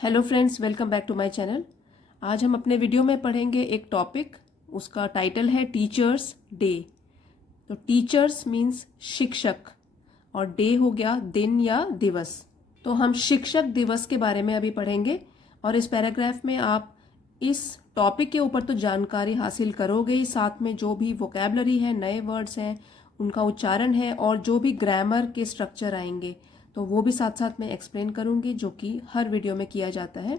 Hello friends, welcome back to my channel. आज हम अपने वीडियो में पढ़ेंगे एक टॉपिक, उसका टाइटल है टीचर्स डे। तो टीचर्स मीन्स शिक्षक और डे हो गया दिन या दिवस। तो हम शिक्षक दिवस के बारे में अभी पढ़ेंगे और इस पैराग्राफ में आप इस टॉपिक के ऊपर तो जानकारी हासिल करोगे ही, साथ में जो भी वोकैबलरी है, नए वर्ड्स हैं, उनका उच्चारण है और जो भी ग्रामर के स्ट्रक्चर आएंगे तो वो भी साथ साथ में एक्सप्लेन करूँगी, जो कि हर वीडियो में किया जाता है।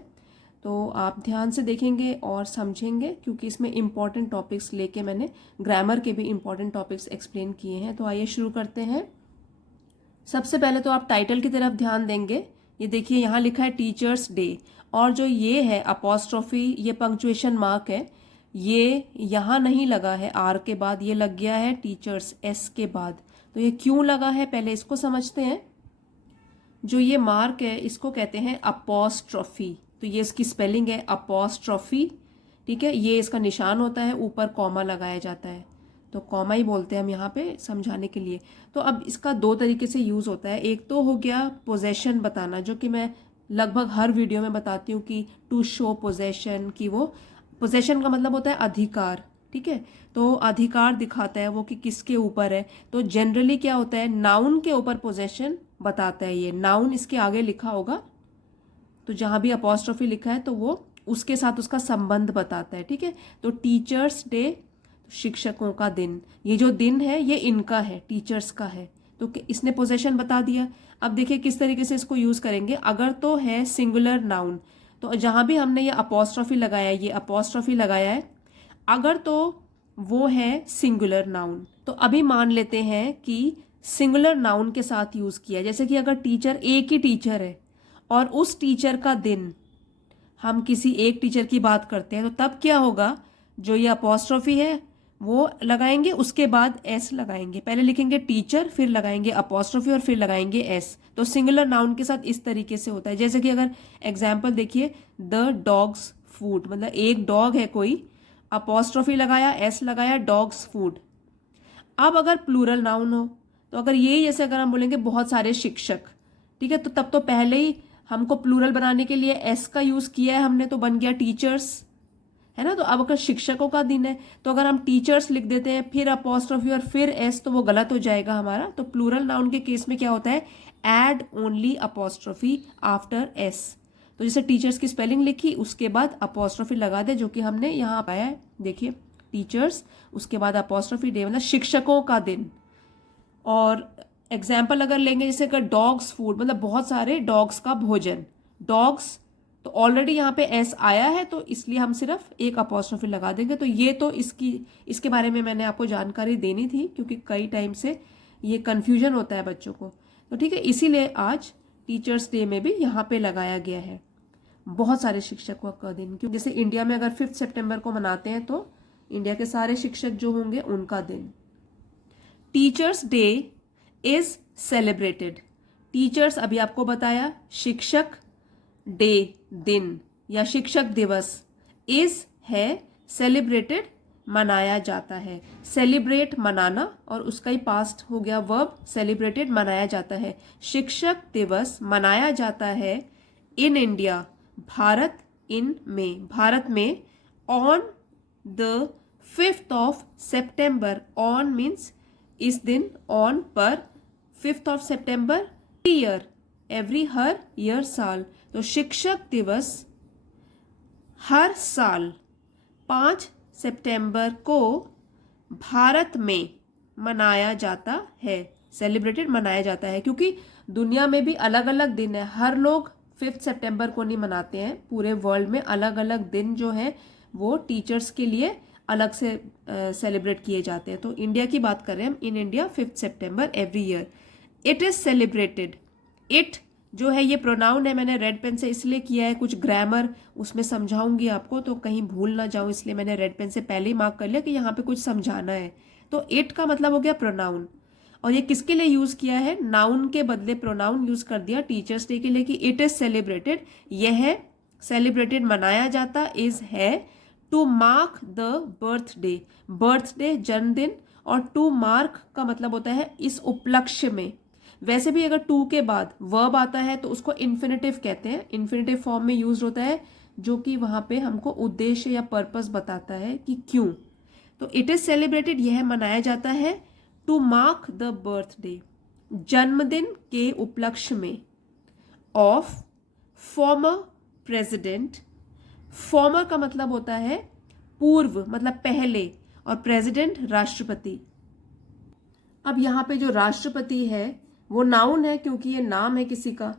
तो आप ध्यान से देखेंगे और समझेंगे, क्योंकि इसमें इम्पॉर्टेंट टॉपिक्स लेके मैंने ग्रामर के भी इम्पॉर्टेंट टॉपिक्स एक्सप्लेन किए हैं। तो आइए शुरू करते हैं। सबसे पहले तो आप टाइटल की तरफ ध्यान देंगे। ये देखिए, यहाँ लिखा है टीचर्स डे, और जो ये है अपॉस्ट्रोफी, ये पंक्चुएशन मार्क है, ये यहाँ नहीं लगा है आर के बाद, ये लग गया है टीचर्स एस के बाद। तो ये क्यों लगा है, पहले इसको समझते हैं। जो ये मार्क है इसको कहते हैं अपॉस्ट्रोफी। तो ये इसकी स्पेलिंग है अपॉस्ट्रोफी, ठीक है। ये इसका निशान होता है, ऊपर कॉमा लगाया जाता है, तो कॉमा ही बोलते हैं हम यहाँ पे समझाने के लिए। तो अब इसका दो तरीके से यूज़ होता है। एक तो हो गया पोजेशन बताना, जो कि मैं लगभग हर वीडियो में बताती हूँ कि टू शो पोजेशन, की वो पोजेशन का मतलब होता है अधिकार, ठीक है। तो अधिकार दिखाता है वो कि किसके ऊपर है। तो जनरली क्या होता है, नाउन के ऊपर पोजेशन बताता है। ये नाउन इसके आगे लिखा होगा, तो जहां भी अपॉस्ट्रोफी लिखा है तो वो उसके साथ उसका संबंध बताता है, ठीक है। तो टीचर्स डे, शिक्षकों का दिन, ये जो दिन है ये इनका है, टीचर्स का है। तो इसने पोजेशन बता दिया। अब देखिए किस तरीके से इसको यूज करेंगे। अगर तो है सिंगुलर नाउन, तो जहां भी हमने ये अपॉस्ट्रोफी लगाया है, ये अपॉस्ट्रोफी लगाया है, अगर तो वो है सिंगुलर नाउन, तो अभी मान लेते हैं कि सिंगुलर नाउन के साथ यूज किया। जैसे कि अगर टीचर, एक ही टीचर है और उस टीचर का दिन, हम किसी एक टीचर की बात करते हैं, तो तब क्या होगा, जो ये अपॉस्ट्रोफी है वो लगाएंगे, उसके बाद एस लगाएंगे। पहले लिखेंगे टीचर, फिर लगाएंगे अपॉस्ट्रोफी और फिर लगाएंगे एस। तो सिंगुलर नाउन के साथ इस तरीके से होता है। जैसे कि अगर एग्जाम्पल देखिए, द डॉग्स फूड, मतलब एक डॉग है कोई, अपॉस्ट्रोफी लगाया, एस लगाया, डॉग्स फूड। अब अगर प्लूरल नाउन हो, तो अगर ये, जैसे अगर हम बोलेंगे बहुत सारे शिक्षक, ठीक है, तो तब तो पहले ही हमको प्लूरल बनाने के लिए एस का यूज किया है हमने, तो बन गया टीचर्स, है ना। तो अब अगर शिक्षकों का दिन है, तो अगर हम टीचर्स लिख देते हैं, फिर अपॉस्ट्रोफी और फिर एस, तो वो गलत हो जाएगा हमारा। तो प्लूरल नाउन के केस में क्या होता है, add only apostrophe after S. तो जैसे टीचर्स की स्पेलिंग लिखी, उसके बाद अपॉस्ट्रोफी लगा दे, जो कि हमने यहाँ पाया है। देखिए टीचर्स, उसके बाद अपॉस्ट्रोफी डे, मतलब शिक्षकों का दिन। और एग्जाम्पल अगर लेंगे, जैसे अगर डॉग्स फूड, मतलब बहुत सारे डॉग्स का भोजन, डॉग्स, तो ऑलरेडी यहाँ पे एस आया है, तो इसलिए हम सिर्फ एक अपॉस्ट्रोफी लगा देंगे। तो ये तो इसके बारे में मैंने आपको जानकारी देनी थी, क्योंकि कई टाइम से ये कन्फ्यूजन होता है बच्चों को। तो ठीक है, इसीलिए आज टीचर्स डे में भी यहाँ पे लगाया गया है बहुत सारे शिक्षकों का दिन। क्योंकि जैसे इंडिया में अगर 5 सितंबर को मनाते हैं, तो इंडिया के सारे शिक्षक जो होंगे उनका दिन। Teachers day is celebrated. Teachers अभी आपको बताया, शिक्षक, डे दिन या शिक्षक दिवस, इज है, सेलिब्रेटेड मनाया जाता है। सेलिब्रेट मनाना, और उसका ही पास्ट हो गया वर्ब, सेलिब्रेटेड मनाया जाता है। शिक्षक दिवस मनाया जाता है इन इंडिया, भारत, इन में, भारत में, on the 5th of September. On means इस दिन, ऑन पर, 5th of September, year, every, her, year साल। तो शिक्षक दिवस हर साल 5 सितंबर को भारत में मनाया जाता है, सेलिब्रेटेड मनाया जाता है। क्योंकि दुनिया में भी अलग अलग दिन है, हर लोग 5 सितंबर को नहीं मनाते हैं। पूरे वर्ल्ड में अलग अलग दिन जो है वो टीचर्स के लिए अलग से सेलिब्रेट किए जाते हैं। तो इंडिया की बात कर रहे हैं हम, in India 5 September every year. It is celebrated, it जो है ये प्रोनाउन है, मैंने रेड पेन से इसलिए किया है, कुछ ग्रामर उसमें समझाऊंगी आपको, तो कहीं भूल ना जाऊं, इसलिए मैंने रेड पेन से पहले ही मार्क कर लिया कि यहाँ पे कुछ समझाना है। तो इट का मतलब हो गया प्रोनाउन, और ये किसके लिए यूज किया है, नाउन के बदले प्रोनाउन यूज कर दिया टीचर्स डे के लिए, कि इट इज सेलिब्रेटेड, यह है सेलिब्रेटेड मनाया जाता, इज है, to mark the birthday, birthday जन्मदिन, और टू मार्क का मतलब होता है इस उपलक्ष्य में, वैसे भी अगर टू के बाद वर्ब आता है तो उसको इन्फिनेटिव कहते हैं, इन्फिनेटिव फॉर्म में यूज होता है, जो कि वहां पे हमको उद्देश्य या पर्पस बताता है कि क्यों। तो इट इज सेलिब्रेटेड, यह मनाया जाता है, टू मार्क द बर्थडे, जन्मदिन के उपलक्ष्य में, ऑफ फॉर्मर प्रेसिडेंट। फॉर्मर का मतलब होता है पूर्व, मतलब पहले, और प्रेसिडेंट राष्ट्रपति। अब यहाँ पे जो राष्ट्रपति है वो नाउन है, क्योंकि ये नाम है किसी का,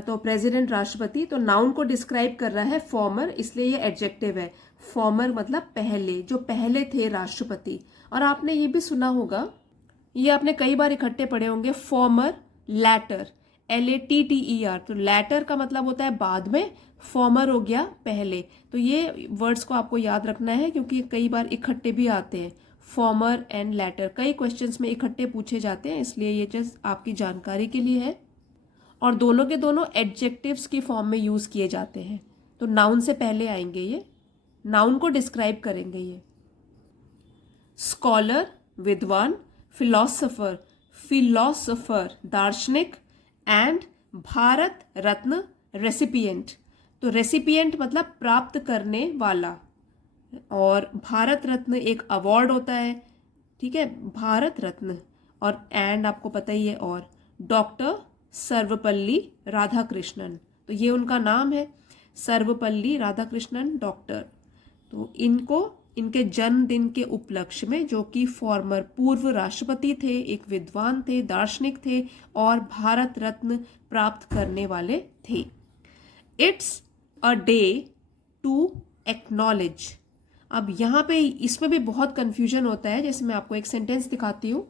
तो प्रेसिडेंट राष्ट्रपति, तो नाउन को डिस्क्राइब कर रहा है फॉर्मर, इसलिए ये एडजेक्टिव है। फॉर्मर मतलब पहले, जो पहले थे राष्ट्रपति। और आपने ये भी सुना होगा, ये आपने कई बार इकट्ठे पढ़े होंगे, फॉर्मर, लैटर, LATTER। तो लैटर का मतलब होता है बाद में, फॉर्मर हो गया पहले। तो ये वर्ड्स को आपको याद रखना है, क्योंकि कई बार इकट्ठे भी आते हैं, फॉर्मर एंड लैटर कई क्वेश्चंस में इकट्ठे पूछे जाते हैं, इसलिए ये जस्ट आपकी जानकारी के लिए है। और दोनों के दोनों एडजेक्टिव्स की फॉर्म में यूज किए जाते हैं, तो नाउन से पहले आएंगे, ये नाउन को डिस्क्राइब करेंगे। ये स्कॉलर विद्वान, फिलोसोफर फिलोसोफर दार्शनिक, एंड भारत रत्न रेसिपिएंट। तो रेसिपिएंट मतलब प्राप्त करने वाला, और भारत रत्न एक अवार्ड होता है, ठीक है, भारत रत्न। और एंड आपको पता ही है, और डॉक्टर सर्वपल्ली राधाकृष्णन, तो ये उनका नाम है, सर्वपल्ली राधाकृष्णन डॉक्टर। तो इनको इनके जन्मदिन के उपलक्ष्य में, जो कि फॉर्मर पूर्व राष्ट्रपति थे, एक विद्वान थे, दार्शनिक थे, और भारत रत्न प्राप्त करने वाले थे। It's a day to acknowledge. अब यहाँ पे इसमें भी बहुत कंफ्यूजन होता है, जैसे मैं आपको एक सेंटेंस दिखाती हूँ।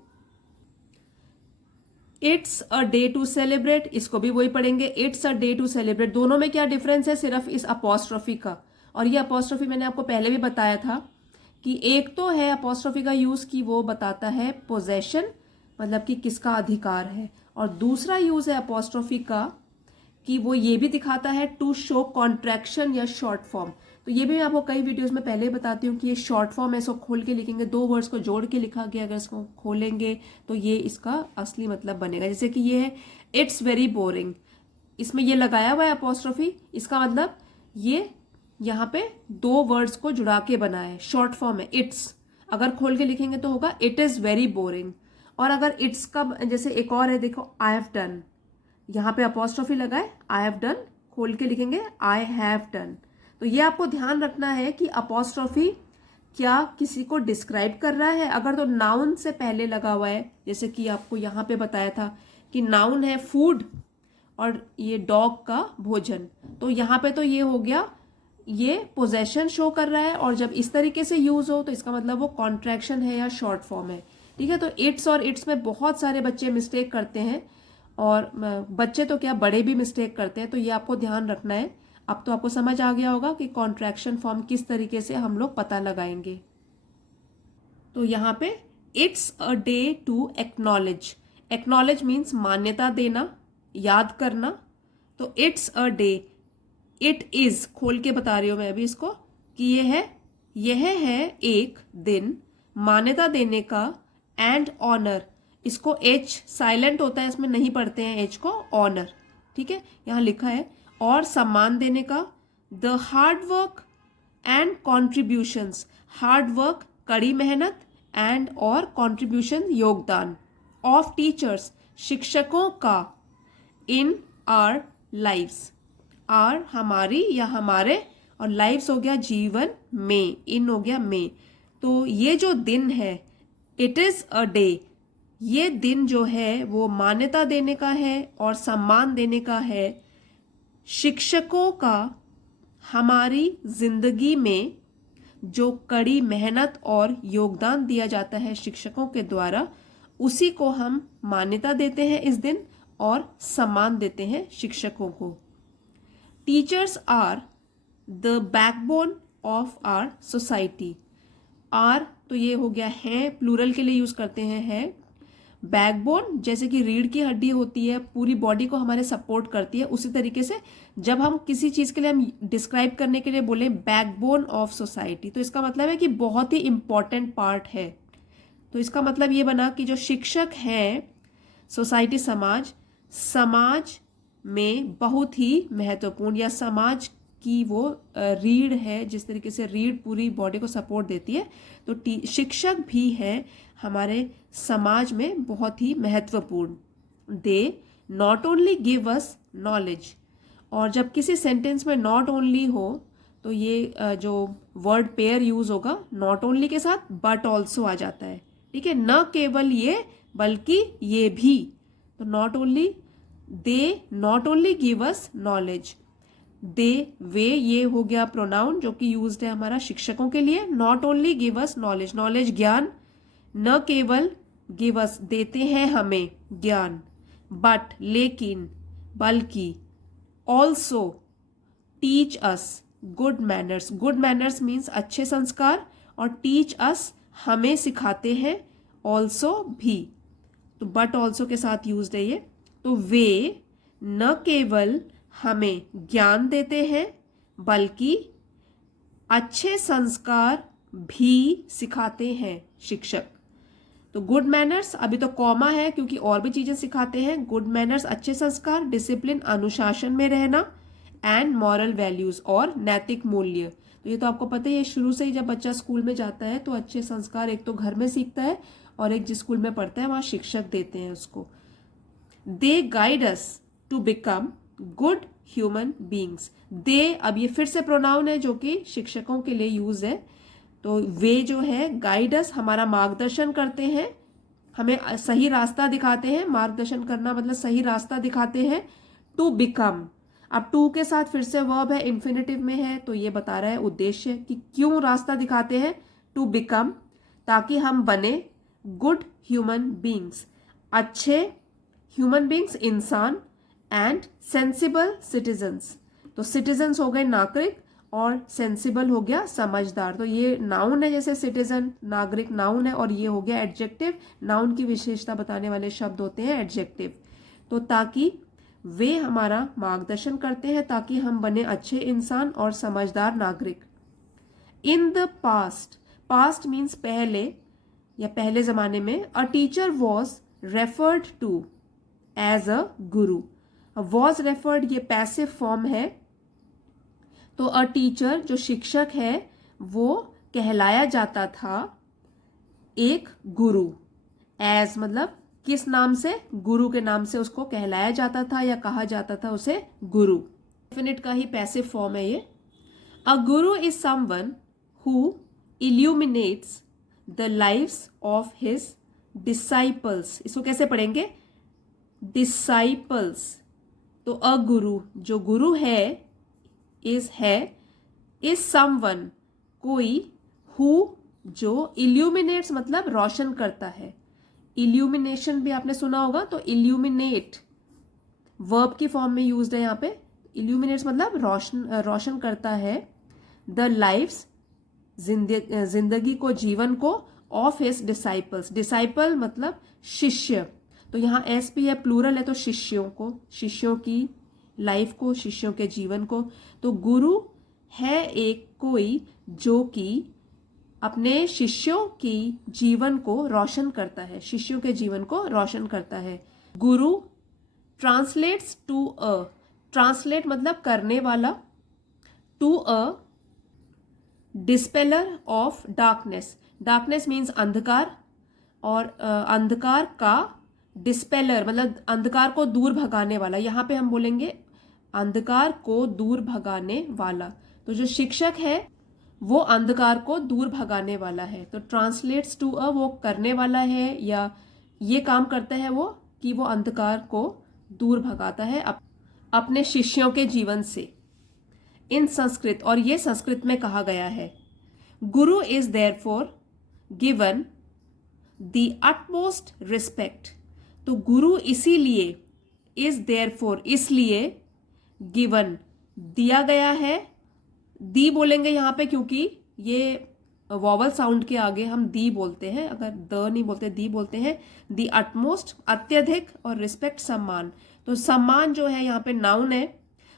It's a day to celebrate, इसको भी वही पढ़ेंगे, it's a day to celebrate. दोनों में क्या डिफरेंस है, सिर्फ इस अपॉस्ट्रोफी का। और ये अपॉस्ट्रोफी मैंने आपको पहले भी बताया था कि एक तो है अपॉस्ट्रोफी का यूज कि वो बताता है पोजेशन, मतलब कि किसका अधिकार है, और दूसरा यूज है अपॉस्ट्रोफी का कि वो ये भी दिखाता है टू शो कॉन्ट्रैक्शन या शॉर्ट फॉर्म। तो ये भी मैं आपको कई वीडियोस में पहले ही बताती हूँ कि ये शॉर्ट फॉर्म है, इसको खोल के लिखेंगे, दो वर्ड्स को जोड़ के लिखा गया, अगर इसको खोलेंगे तो ये इसका असली मतलब बनेगा। जैसे कि ये है इट्स वेरी बोरिंग, इसमें ये लगाया हुआ है अपॉस्ट्रोफी, इसका मतलब ये यहाँ पे दो वर्ड्स को जुड़ा के बना है, शॉर्ट फॉर्म है इट्स। अगर खोल के लिखेंगे तो होगा इट इज वेरी बोरिंग। और अगर इट्स का जैसे एक और है, देखो, आई हैव डन, यहाँ पे अपॉस्ट्रोफी लगाए, आई हैव डन, खोल के लिखेंगे आई हैव डन। तो ये आपको ध्यान रखना है कि अपॉस्ट्रोफी क्या किसी को डिस्क्राइब कर रहा है। अगर तो नाउन से पहले लगा हुआ है, जैसे कि आपको यहाँ पे बताया था कि नाउन है फूड और ये डॉग का भोजन, तो यहाँ पे तो ये हो गया, ये पोजेशन शो कर रहा है। और जब इस तरीके से यूज हो तो इसका मतलब वो कॉन्ट्रैक्शन है या शॉर्ट फॉर्म है, ठीक है। तो इट्स और इट्स में बहुत सारे बच्चे मिस्टेक करते हैं, और बच्चे तो क्या, बड़े भी मिस्टेक करते हैं, तो ये आपको ध्यान रखना है। अब तो आपको समझ आ गया होगा कि कॉन्ट्रैक्शन फॉर्म किस तरीके से हम लोग पता लगाएंगे। तो यहाँ पे it's a day to acknowledge, acknowledge means मान्यता देना, याद करना। तो it's a day, it is, खोल के बता रही हूं मैं अभी इसको, कि यह है एक दिन, मान्यता देने का, एंड ऑनर, इसको एच साइलेंट होता है, इसमें नहीं पढ़ते हैं एच को, ऑनर, ठीक है, यहाँ लिखा है, और सम्मान देने का, the hard work and contributions, hard work कड़ी मेहनत, एंड और कॉन्ट्रीब्यूशन योगदान, ऑफ टीचर्स शिक्षकों का, इन आर लाइव्स, आर हमारी या हमारे, और लाइव्स हो गया जीवन में, इन हो गया में। तो ये जो दिन है, इट इज अ डे, ये दिन जो है वो मान्यता देने का है और सम्मान देने का है शिक्षकों का, हमारी जिंदगी में जो कड़ी मेहनत और योगदान दिया जाता है शिक्षकों के द्वारा, उसी को हम मान्यता देते हैं इस दिन और सम्मान देते हैं शिक्षकों को। Teachers are the backbone of our society, are तो ये हो गया है, प्लूरल के लिए यूज करते हैं है। बैकबोन जैसे कि रीढ़ की हड्डी होती है, पूरी बॉडी को हमारे सपोर्ट करती है, उसी तरीके से जब हम किसी चीज के लिए हम डिस्क्राइब करने के लिए बोले बैकबोन ऑफ सोसाइटी, तो इसका मतलब है कि बहुत ही इंपॉर्टेंट पार्ट है। तो इसका मतलब ये बना कि जो शिक्षक हैं सोसाइटी समाज, समाज में बहुत ही महत्वपूर्ण, या समाज की वो रीढ़ है, जिस तरीके से रीढ़ पूरी बॉडी को सपोर्ट देती है, तो शिक्षक भी है हमारे समाज में बहुत ही महत्वपूर्ण। दे not only give us knowledge, और जब किसी सेंटेंस में नॉट ओनली हो तो ये जो वर्ड पेयर यूज होगा नॉट ओनली के साथ बट ऑल्सो आ जाता है, ठीक है, न केवल ये बल्कि ये भी। तो not only, they not only give us knowledge, they वे ये हो गया प्रोनाउन जो कि यूज्ड है हमारा शिक्षकों के लिए। Not only give us knowledge, knowledge ज्ञान, न केवल गिव अस देते हैं हमें ज्ञान, बट लेकिन, बल्कि, also teach us good manners, good manners means अच्छे संस्कार, और टीच अस हमें सिखाते हैं, ऑल्सो भी, तो बट ऑल्सो के साथ यूज्ड है ये। तो वे न केवल हमें ज्ञान देते हैं बल्कि अच्छे संस्कार भी सिखाते हैं शिक्षक। तो गुड मैनर्स, अभी तो कॉमा है क्योंकि और भी चीजें सिखाते हैं। गुड मैनर्स अच्छे संस्कार, डिसिप्लिन अनुशासन में रहना, एंड मॉरल वैल्यूज और नैतिक मूल्य। तो ये तो आपको पता ही है, शुरू से ही जब बच्चा स्कूल में जाता है तो अच्छे संस्कार एक तो घर में सीखता है और एक जिस स्कूल में पढ़ता है वहां शिक्षक देते हैं उसको। They guide us to become good human beings, they, अब ये फिर से प्रोनाउन है जो कि शिक्षकों के लिए यूज है। तो वे जो है गाइड अस, हमारा मार्गदर्शन करते हैं, हमें सही रास्ता दिखाते हैं, मार्गदर्शन करना मतलब सही रास्ता दिखाते हैं। टू बिकम, अब टू के साथ फिर से वर्ब है, इन्फिनेटिव में है, तो ये बता रहा है उद्देश्य कि क्यों रास्ता दिखाते हैं। टू बिकम, ताकि हम बने गुड ह्यूमन बींग्स, अच्छे ह्यूमन बींग्स इंसान, एंड सेंसिबल सिटीजन्स, तो सिटीजन्स हो गए नागरिक और सेंसिबल हो गया समझदार। तो ये नाउन है, जैसे सिटीजन नागरिक नाउन है, और ये हो गया एडजेक्टिव, नाउन की विशेषता बताने वाले शब्द होते हैं एडजेक्टिव। तो ताकि वे हमारा मार्गदर्शन करते हैं ताकि हम बने अच्छे इंसान और समझदार नागरिक। In the past, past means पहले या पहले जमाने में, a teacher was referred to as a guru. Was referred ये पैसिव फॉर्म है, तो अ टीचर जो शिक्षक है वो कहलाया जाता था एक गुरु। एज मतलब किस नाम से, गुरु के नाम से उसको कहलाया जाता था या कहा जाता था उसे गुरु। डेफिनेट का ही पैसिव फॉर्म है ये। अ गुरु is someone who illuminates the lives of his disciples. इसको कैसे पढ़ेंगे, डिसाइपल्स। तो अ गुरु, जो गुरु है, इज समवन कोई, हु जो, इल्यूमिनेट्स मतलब रोशन करता है। इल्यूमिनेशन भी आपने सुना होगा, तो इल्यूमिनेट वर्ब की फॉर्म में यूज्ड है यहाँ पे। इल्यूमिनेट्स मतलब रोशन करता है, द लाइव्स जिंदगी को, जीवन को, ऑफ हिज डिसाइपल्स, डिसाइपल मतलब शिष्य, तो यहाँ एस भी है, प्लूरल है, तो शिष्यों को, शिष्यों की लाइफ को, शिष्यों के जीवन को। तो गुरु है एक कोई जो कि अपने शिष्यों की जीवन को रोशन करता है, शिष्यों के जीवन को रोशन करता है। गुरु ट्रांसलेट्स टू अ, ट्रांसलेट मतलब करने वाला, to a dispeller of darkness, darkness means अंधकार, और अंधकार का डिस्पेलर मतलब अंधकार को दूर भगाने वाला। यहाँ पे हम बोलेंगे अंधकार को दूर भगाने वाला। तो जो शिक्षक है वो अंधकार को दूर भगाने वाला है। तो ट्रांसलेट्स टू अ, वो करने वाला है या ये काम करता है वो कि वो अंधकार को दूर भगाता है अपने शिष्यों के जीवन से। इन संस्कृत, और ये संस्कृत में कहा गया है, गुरु is therefore given the utmost respect. तो गुरु इसीलिए, इज देयरफॉर इसलिए, गिवन दिया गया है, दी बोलेंगे यहाँ पे क्योंकि ये वॉवल साउंड के आगे हम दी बोलते हैं, अगर द नहीं बोलते दी बोलते हैं। दी अटमोस्ट अत्यधिक, और रिस्पेक्ट सम्मान। तो सम्मान जो है यहाँ पे नाउन है,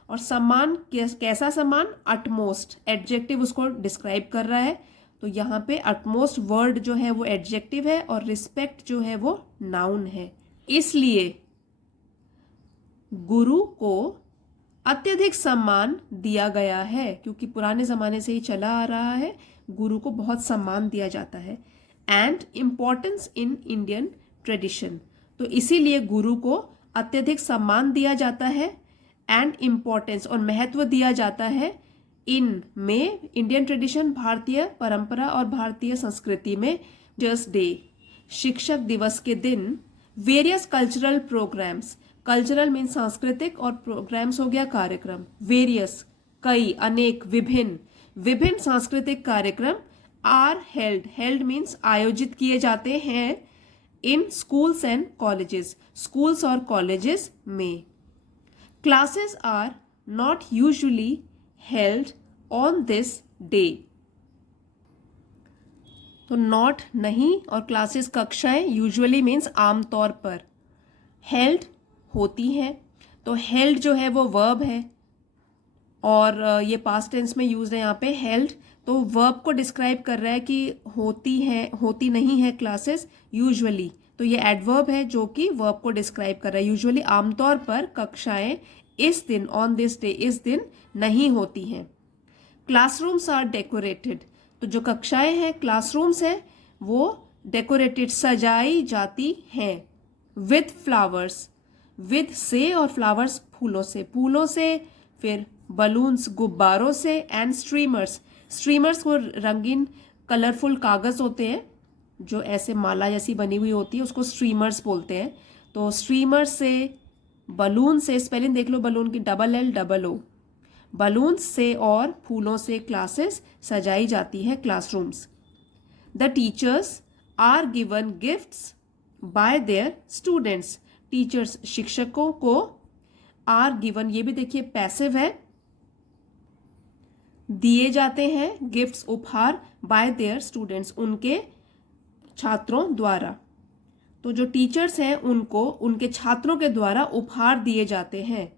और सम्मान कैसा सम्मान, अटमोस्ट एडजेक्टिव उसको डिस्क्राइब कर रहा है। तो यहाँ पे अटमोस्ट वर्ड जो है वो एडजेक्टिव है और रिस्पेक्ट जो है वो नाउन है। इसलिए गुरु को अत्यधिक सम्मान दिया गया है, क्योंकि पुराने जमाने से ही चला आ रहा है, गुरु को बहुत सम्मान दिया जाता है। And importance in Indian tradition, तो इसीलिए गुरु को अत्यधिक सम्मान दिया जाता है, एंड इम्पॉर्टेंस और महत्व दिया जाता है इन में, इंडियन ट्रेडिशन, भारतीय परंपरा और भारतीय संस्कृति में। टीचर्स डे, शिक्षक दिवस के दिन various cultural programs, cultural means सांस्कृतिक और प्रोग्राम्स हो गया कार्यक्रम, वेरियस कई, अनेक, विभिन्न सांस्कृतिक कार्यक्रम आर हेल्ड मीन्स आयोजित किए जाते हैं in schools and colleges, schools और कॉलेजेस में। Classes are not usually held on this day, तो नॉट नहीं और क्लासेस कक्षाएं, यूजुअली मीन्स आमतौर पर, हेल्ड होती हैं। तो हेल्ड जो है वो वर्ब है और ये पास्ट टेंस में यूज है यहाँ पे हेल्ड, तो वर्ब को डिस्क्राइब कर रहा है कि होती नहीं है क्लासेस यूजुअली, तो ये एडवर्ब है जो कि वर्ब को डिस्क्राइब कर रहा है। यूजुअली आमतौर पर कक्षाएं इस दिन, ऑन दिस डे, इस दिन नहीं होती हैं। क्लासरूम्स आर डेकोरेटेड, तो जो कक्षाएं हैं, क्लासरूम्स हैं, वो डेकोरेटेड, सजाई जाती हैं। विद फ्लावर्स, विद से और फ्लावर्स फूलों से, फिर बलून्स गुब्बारों से, एंड स्ट्रीमर्स वो रंगीन कलरफुल कागज होते हैं जो ऐसे माला जैसी बनी हुई होती है, उसको स्ट्रीमर्स बोलते हैं। तो स्ट्रीमर्स से, बलून से, स्पेलिंग देख लो बलून की, LLOO, बलून से और फूलों से क्लासेस सजाई जाती है, classrooms. The teachers are given gifts by their students, teachers शिक्षकों को, आर गिवन ये भी देखिए पैसिव है, दिए जाते हैं, गिफ्ट्स उपहार, बाय देयर स्टूडेंट्स उनके छात्रों द्वारा। तो जो टीचर्स हैं उनको उनके छात्रों के द्वारा उपहार दिए जाते हैं।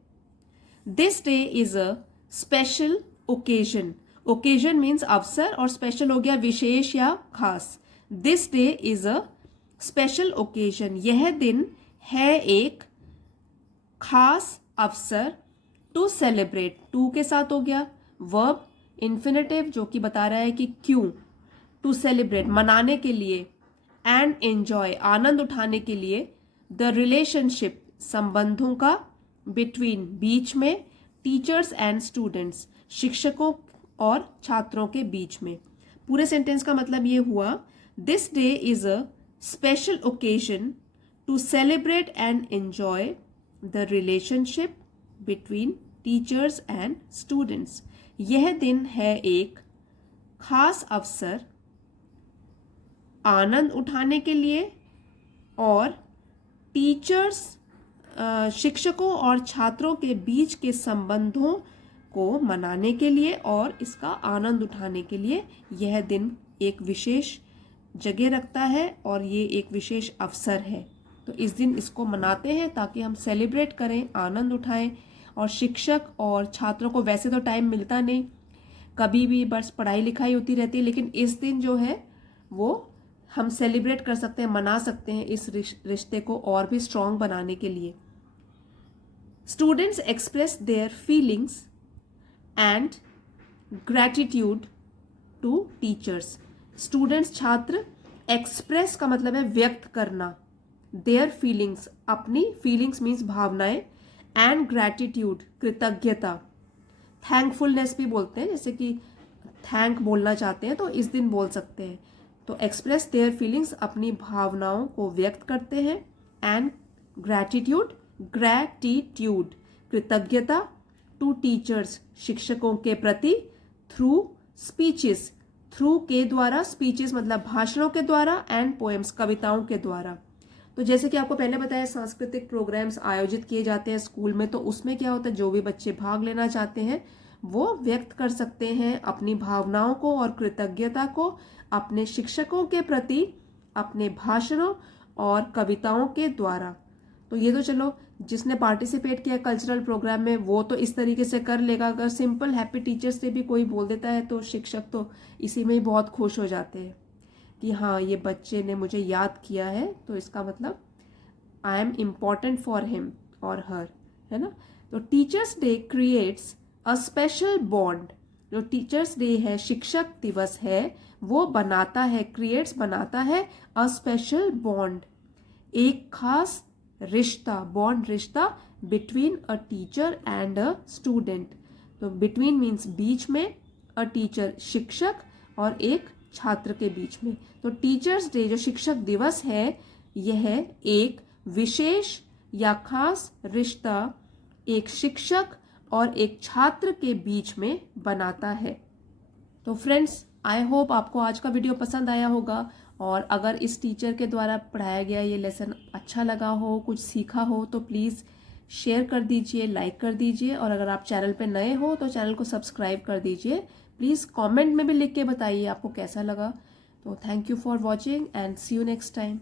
This day is a special occasion, occasion means अवसर और स्पेशल हो गया विशेष या खास। This day is a special occasion, यह दिन है एक खास अवसर। टू सेलिब्रेट, टू के साथ हो गया वर्ब इन्फिनेटिव जो कि बता रहा है कि क्यों, टू सेलिब्रेट मनाने के लिए, एंड एंजॉय आनंद उठाने के लिए, द रिलेशनशिप संबंधों का, बिटवीन बीच में, टीचर्स एंड स्टूडेंट्स शिक्षकों और छात्रों के बीच में। पूरे सेंटेंस का मतलब ये हुआ, this day is a special occasion to celebrate and enjoy the relationship between teachers and students, यह दिन है एक खास अवसर आनंद उठाने के लिए और टीचर्स शिक्षकों और छात्रों के बीच के संबंधों को मनाने के लिए और इसका आनंद उठाने के लिए यह दिन एक विशेष जगह रखता है और ये एक विशेष अवसर है। तो इस दिन इसको मनाते हैं ताकि हम सेलिब्रेट करें, आनंद उठाएं। और शिक्षक और छात्रों को वैसे तो टाइम मिलता नहीं, कभी भी बस पढ़ाई लिखाई होती रहती है, लेकिन इस दिन जो है वो हम सेलिब्रेट कर सकते हैं, मना सकते हैं इस रिश्ते को और भी स्ट्रॉन्ग बनाने के लिए। Students express their feelings and gratitude to teachers, students छात्र, एक्सप्रेस का मतलब है व्यक्त करना, देयर फीलिंग्स अपनी, फीलिंग्स मीन्स भावनाएं, एंड ग्रैटिट्यूड कृतज्ञता, थैंकफुलनेस भी बोलते हैं, जैसे कि थैंक बोलना चाहते हैं तो इस दिन बोल सकते हैं। तो एक्सप्रेस देयर फीलिंग्स अपनी भावनाओं को व्यक्त करते हैं, एंड ग्रैटिट्यूड कृतज्ञता, टू टीचर्स शिक्षकों के प्रति, थ्रू स्पीचेस, थ्रू के द्वारा, स्पीचेस मतलब भाषणों के द्वारा, एंड पोएम्स कविताओं के द्वारा। तो जैसे कि आपको पहले बताया सांस्कृतिक प्रोग्राम्स आयोजित किए जाते हैं स्कूल में, तो उसमें क्या होता है, जो भी बच्चे भाग लेना चाहते हैं वो व्यक्त कर सकते हैं अपनी भावनाओं को और कृतज्ञता को अपने शिक्षकों के प्रति अपने भाषणों और कविताओं के द्वारा। तो ये तो चलो जिसने पार्टिसिपेट किया कल्चरल प्रोग्राम में वो तो इस तरीके से कर लेगा। अगर सिंपल हैप्पी टीचर्स डे भी कोई बोल देता है तो शिक्षक तो इसी में ही बहुत खुश हो जाते हैं कि हाँ ये बच्चे ने मुझे याद किया है, तो इसका मतलब I am important for him और हर, है ना। तो teachers day creates a special bond. जो टीचर्स डे है, शिक्षक दिवस है, वो बनाता है, क्रिएट्स बनाता है अ स्पेशल बॉन्ड, एक खास रिश्ता, बॉन्ड रिश्ता between a teacher and a student. तो बिटवीन मीन्स बीच में, अ टीचर शिक्षक और एक छात्र के बीच में। तो टीचर्स डे जो शिक्षक दिवस है, यह एक विशेष या खास रिश्ता एक शिक्षक और एक छात्र के बीच में बनाता है। तो फ्रेंड्स, आई होप आपको आज का वीडियो पसंद आया होगा, और अगर इस टीचर के द्वारा पढ़ाया गया ये लेसन अच्छा लगा हो, कुछ सीखा हो, तो प्लीज़ शेयर कर दीजिए, लाइक कर दीजिए, और अगर आप चैनल पे नए हो तो चैनल को सब्सक्राइब कर दीजिए। प्लीज़ कमेंट में भी लिख के बताइए आपको कैसा लगा। तो thank you for watching and see you next time.